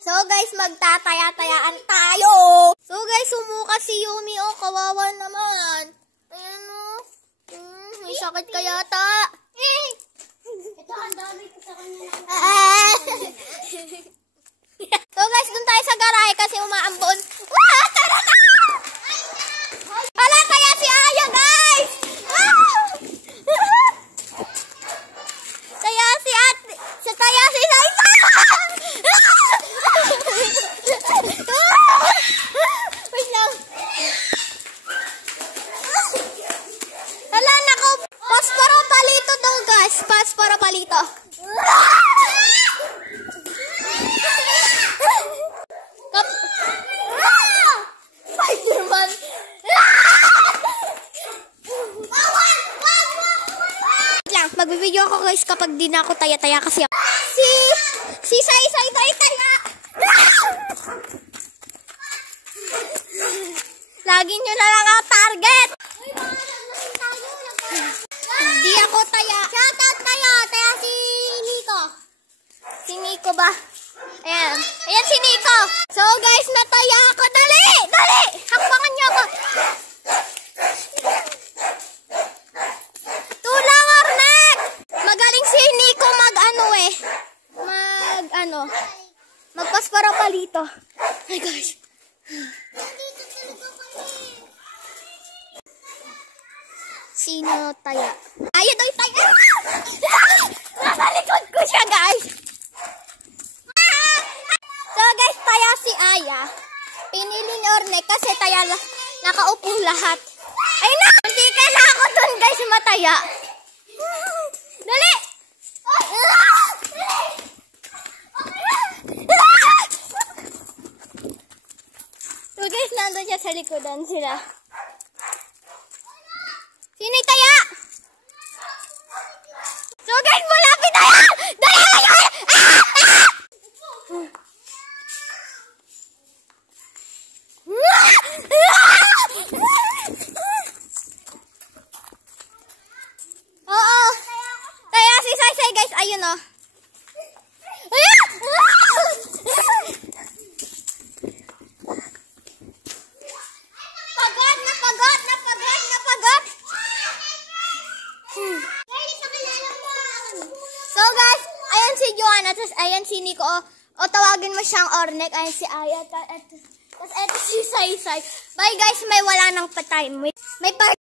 So guys, magtataya-tayaan tayo. So guys, sumuka si Yumi. Oh, kawawa naman. Ayan oh. May sakit ka yata. Ito, ang dami ko sa kanya. So guys, dun tayo sa garahe kasi umaambon. Wah! Tara na! Hala, kaya si Aya, guys! Kaya si ate, kaya si Saisa! Wait lang. Hala, nako. Pasporo palito daw, guys. Pasporo palito. Spider-Man. Magbibideo ako guys kapag di na ako taya-taya kasi si Saisay taya. Lagi nyo na lang ang target. Di ako taya. Shoutout tayo. Taya si Nico. Si Nico ba? Ayan. Ayan si Nico. So guys, nataya ako. Dali! Dali! Hakbangan nyo ako. Tulang, Ornek! Magaling si Nico magpaspara palito. My gosh. Sino taya? Ayun daw yung taya! Nasa likod ko siya, guys! So guys, taya si Aya. Pinili ni Ornek kasi taya nakaupo lahat. Ay na! Hindi ka na ako dun, guys, mataya. Dali! So guys, nandun siya sa likodan sila. Sino yung taya? So guys, malapit tayo! Dali! Oo. Taya si Saisay guys, ayun oh. So guys, ayan si Joanna, tapos ayan si Nico, o tawagin mo siyang Ornek, ayan si Aya, tapos eto si Saisay. Bye guys, may wala nang pa-time. May